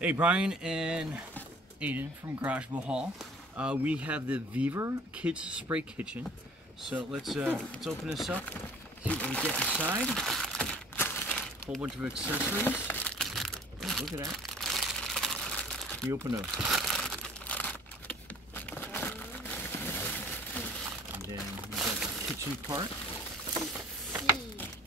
Hey, Brian and Aiden from Garage Mahal. We have the VEVOR Kids Spray Kitchen. So let's open this up, see what we get inside. A whole bunch of accessories. Oh, look at that. We open up. And then we got the kitchen part.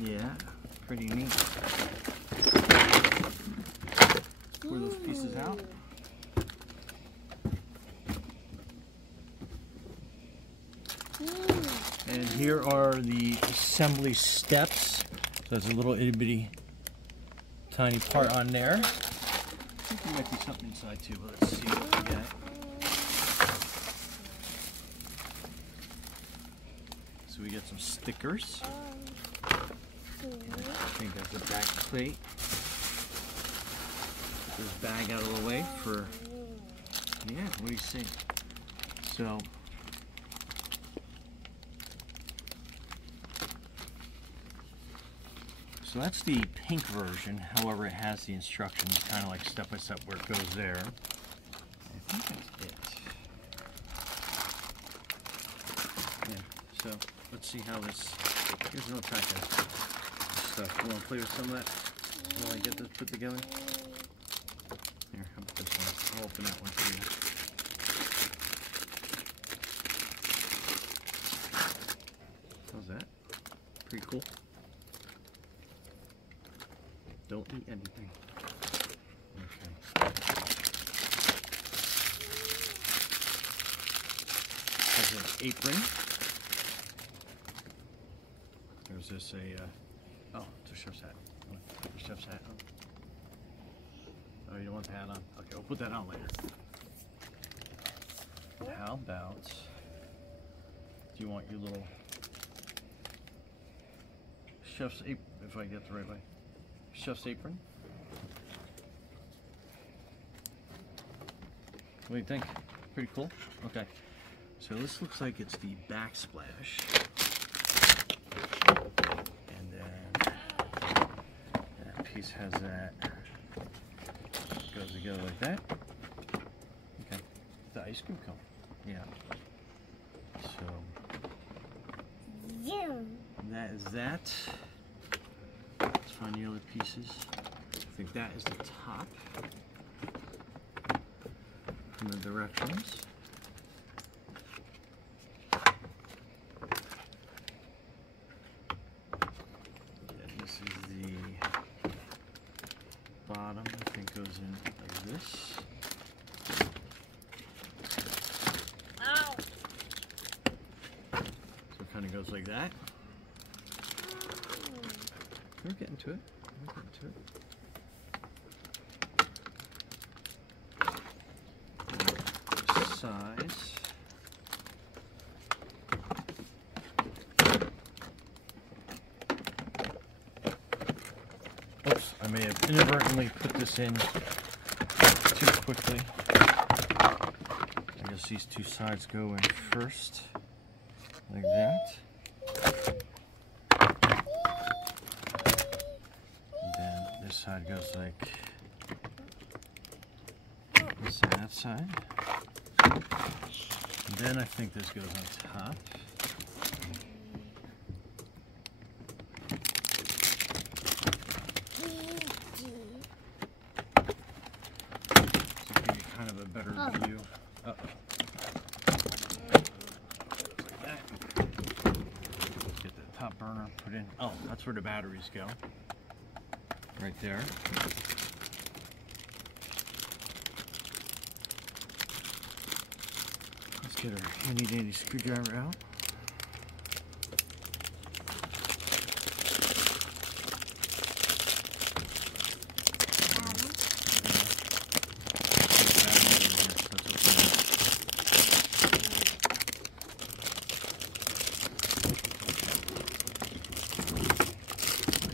Yeah, pretty neat. Pour those pieces out. And here are the assembly steps. So there's a little itty bitty tiny part on there. I think there might be something inside too, but let's see what we got. So we got some stickers. And I think that's a back plate. Put this bag out of the way for, yeah, what do you see? So that's the pink version, however it has the instructions, kind of like step by step where it goes there. I think that's it. Yeah, so let's see how this, here's another pack of stuff. You want to play with some of that while I get this put together? Here, how about this one? I'll open that one for you. How's that? Pretty cool. Don't eat anything. Okay. There's an apron. There's this oh, it's a chef's hat. The chef's hat on. Oh, you don't want the hat on? Okay, we'll put that on later. How about, do you want your little chef's apron, if I get the right way? Chef's apron. What do you think? Pretty cool? Okay. So this looks like it's the backsplash. And then that piece has that. Goes together like that. Okay. The ice cream cone. Yeah. So that is that. Let's find the other pieces. I think that is the top. And the directions. And this is the bottom. I think goes in like this. Ow! So it kind of goes like that. We're getting to it. We're getting to it. Size. Oops, I may have inadvertently put this in too quickly. I guess these two sides go in first, like that. This side goes like this and that side. And then I think this goes on top. So give you kind of a better view. Uh-oh. Like that. Get the top burner put in. Oh, that's where the batteries go. Right there. Let's get our handy dandy screwdriver out.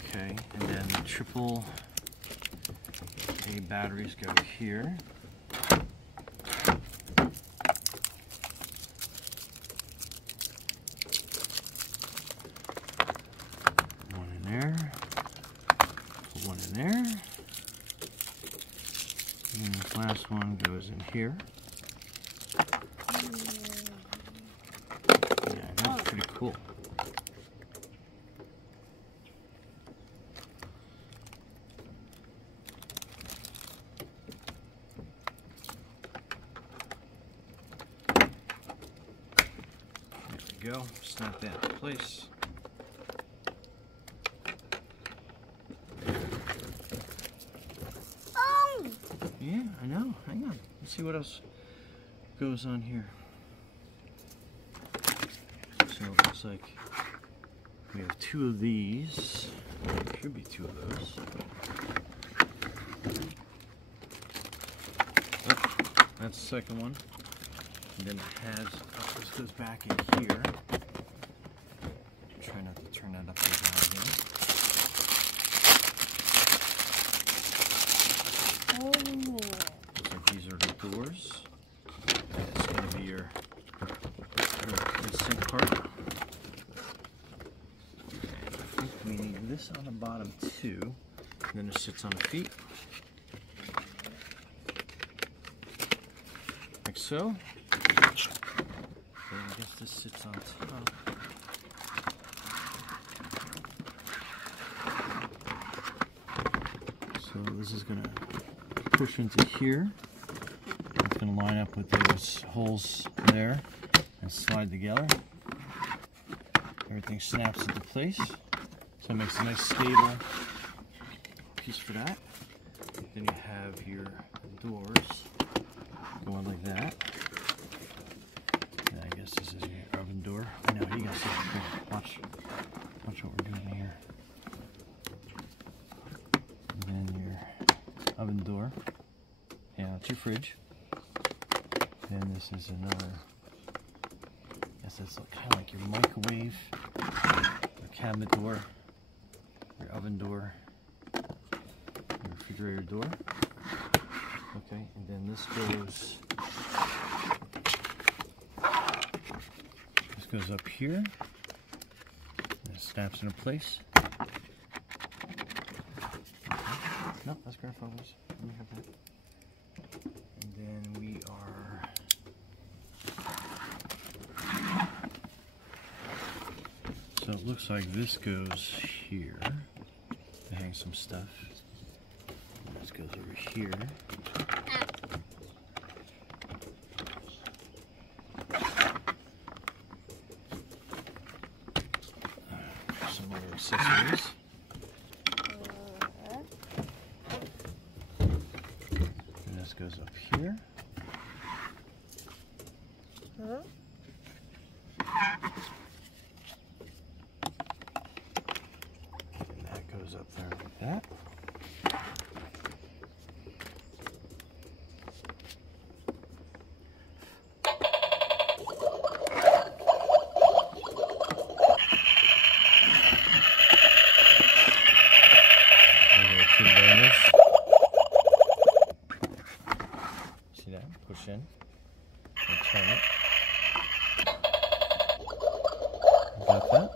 Okay, and then the triple A batteries go here. One in there. Put one in there. And this last one goes in here. Yeah, that's pretty cool. There we go. Snap that in place. Yeah, I know. Hang on. Let's see what else goes on here. So it looks like we have 2 of these. There should be 2 of those. Oh, that's the second one. And then it has, this goes back in here. Try not to turn that upside down again. Looks like these are the doors. That's going to be your sink part. And I think we need this on the bottom too. And then it sits on the feet. Like so. And I guess this sits on top. So this is going to push into here. It's going to line up with those holes there and slide together. Everything snaps into place. So it makes a nice stable piece for that. Then you have your doors going like that. And I guess this is your oven door. I know, you guys see it. Watch what we're doing here. And then your oven door. Yeah, that's your fridge. And this is another, I guess that's kind of like your microwave, your cabinet door, your oven door, your refrigerator door. Okay, and then this goes up here. And it snaps into place. No, that's grandfather's. Let me have that. And then we are so it looks like this goes here to hang some stuff. And this goes over here. Some other accessories. And this goes up here. And that goes up there like that. See that? Push in and turn it. Got that?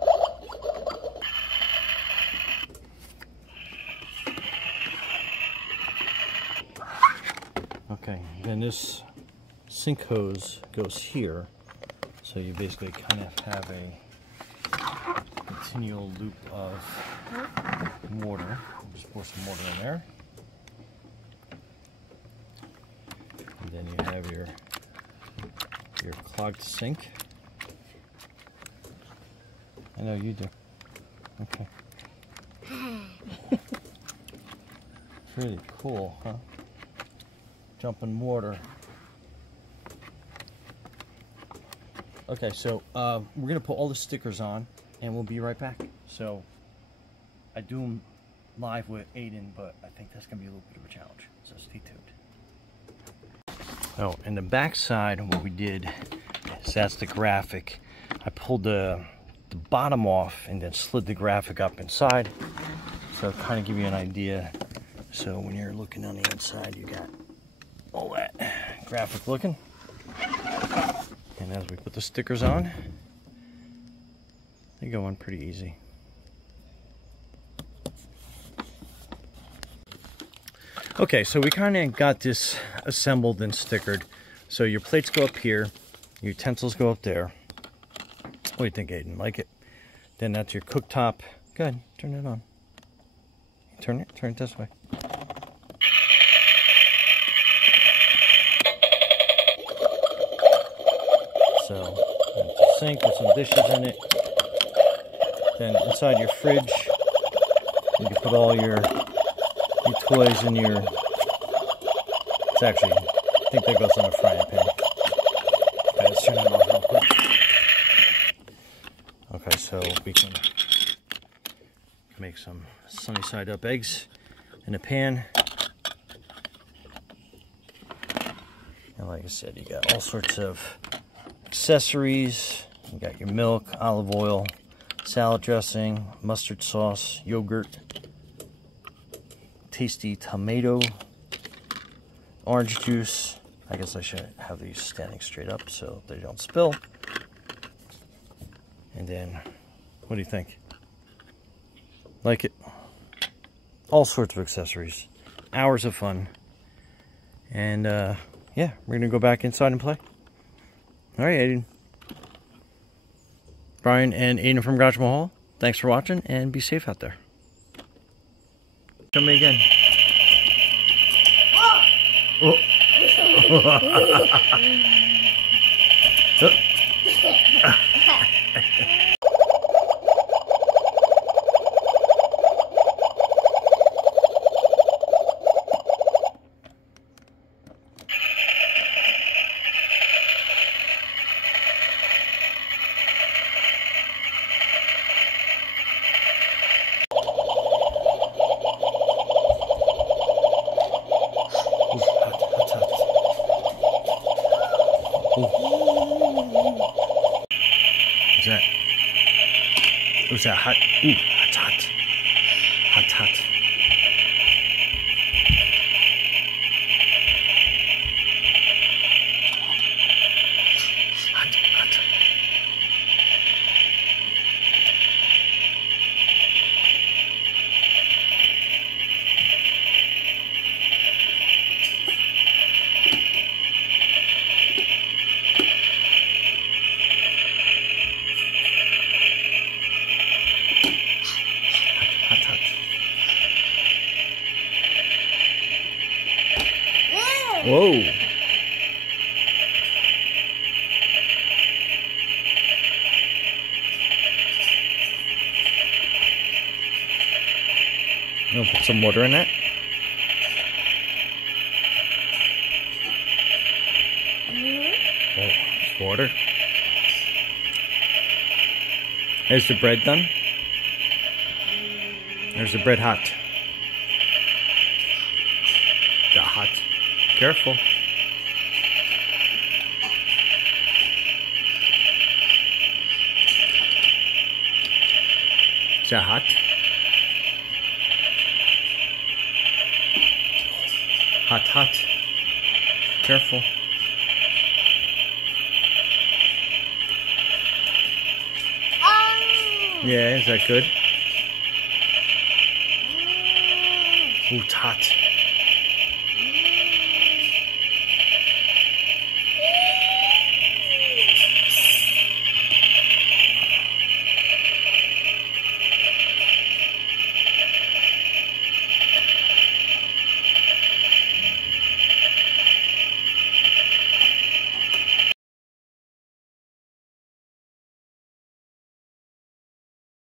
Okay, then this sink hose goes here, so you basically kind of have a continual loop of water. Just pour some water in there. And then you have your clogged sink. I know you do. Okay. Pretty cool, huh? Jumping water. Okay, so we're gonna put all the stickers on, and we'll be right back. So I do them live with Aiden, but I think that's gonna be a little bit of a challenge. So stay tuned. Oh, and the back side, what we did is that's the graphic. I pulled the bottom off and then slid the graphic up inside, so kind of give you an idea. So when you're looking on the inside, you got all that graphic looking. And as we put the stickers on, they go on pretty easy. Okay, so we kind of got this assembled and stickered. So your plates go up here, your utensils go up there. What do you think, Aiden? Like it? Then that's your cooktop. Go ahead, turn it on. Turn it this way. So, that's a sink with some dishes in it. Then inside your fridge, you can put all your toys in your... It's actually, I think that goes on a frying pan. Okay, let's turn it off real quick. Okay, so we can make some sunny side up eggs in a pan. And like I said, you got all sorts of accessories. You got your milk, olive oil, salad dressing, mustard sauce, yogurt, tasty tomato, orange juice. I guess I should have these standing straight up so they don't spill. And then, what do you think? Like it? All sorts of accessories. Hours of fun. And, yeah, we're going to go back inside and play. Alright, Aiden. Brian and Aiden from Garage Mahal, thanks for watching, and be safe out there. Show me again. Oh. What's that? Hot? Ooh, hot, hot. Hot, hot. Hot, hot. Whoa. I'll put some water in it. Oh, it's water. There's the bread done. There's the bread hot. Got hot. Careful. Is that hot? Hot, hot. Careful. Yeah, is that good? Ooh, it's hot.